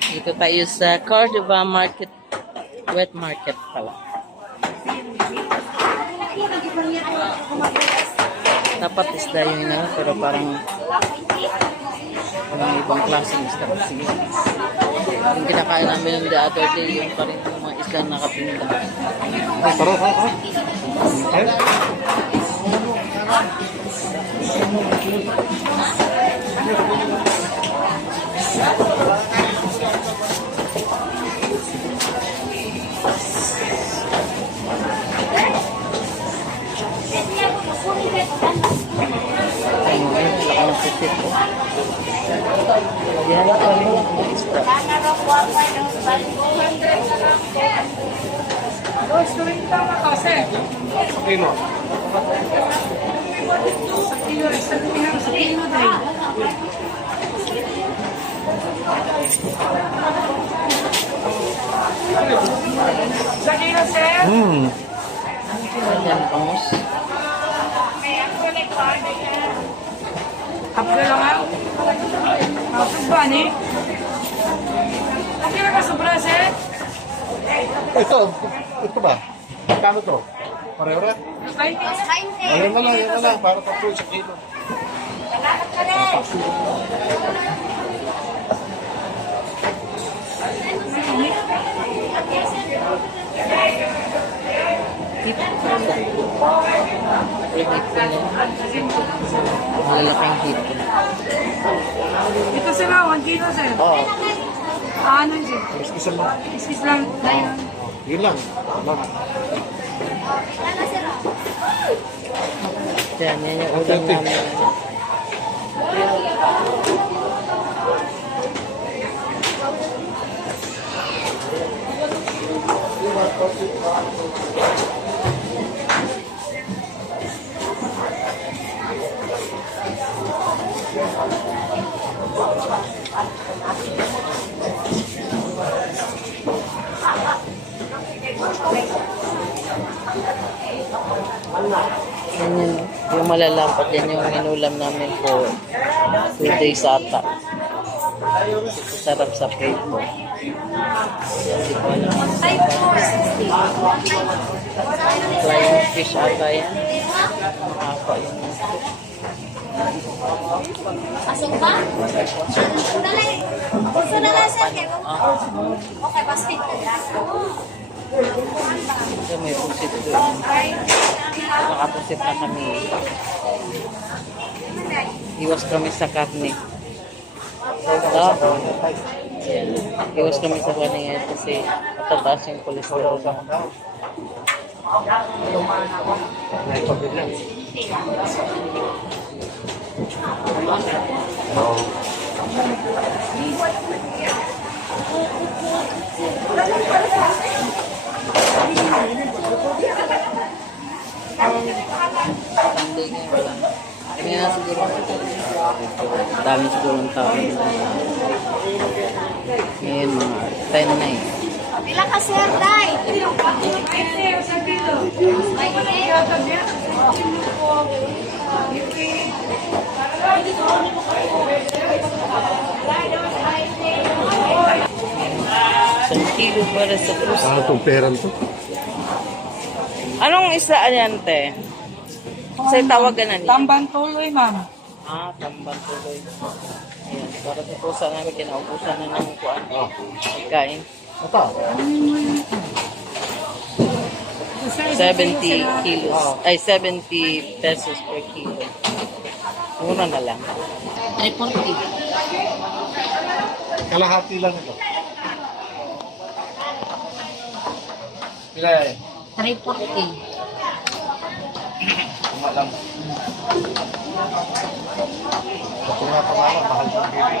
Dito tayo sa Cordova Market, Wet Market pala. Dapat isda yun na, pero parang parang ibang klaseng isda. Sige. Yung kinakain namin yung the other day, yung pa yung mga isda na nakapinda. Ay, tara, tara, tara. Ay, Ayun, ayun, laki ng pusit ko. Yan pa rin yung mga isda. kilo. Hmm. Yan, bangus. Kapga lang ah. Kapag ba ni? Okay na ka sobra sir? Ito, ito ba? Kano to? Pareho rin? Ay, Ayun na lang, yun na lang. Para tatlo sa kilo. Remake ko yan. Malalaking ito sila, 1 kilo sir. Oo. Ah, ano sir? Mas isa mo. Iskis lang. Dayon. Yun lang. Lang. Yan, yan yung ulam namin. Yan yun, yung malalapat yan yung inulam namin po two days ata. Sarap sa plate alam. Flying fish ata yan. Makaka yung Pasok ba? Dali. Gusto na lang sir. Okay, basket na lang. Ito may pusit doon. Nakapusit na kami. Iwas kami sa karne. Tapos. Iwas kami sa karne ngayon kasi matataas yung cholesterol. Sunday ngayon wala. Kami na siguro. Dami siguro ng tao. Ngayon mga 10 na eh. Pila ka sir, Day? Isang kilo para sa puso. Ano itong peran to? Anong isa yan, te? Sa tawagan na niya. Tamban tuloy, ma'am. Ah, tamban tuloy. Ayan, para sa pusa namin, kinaubusan na ng kuan. Ah. Pagkain. Ito. 70 kilos. Ay, 70 pesos per kilo. Mura na lang. 340. Kalahati lang ito. Pila eh. 340. Tama lang. Ito nga pangalan, mahal ng kilo.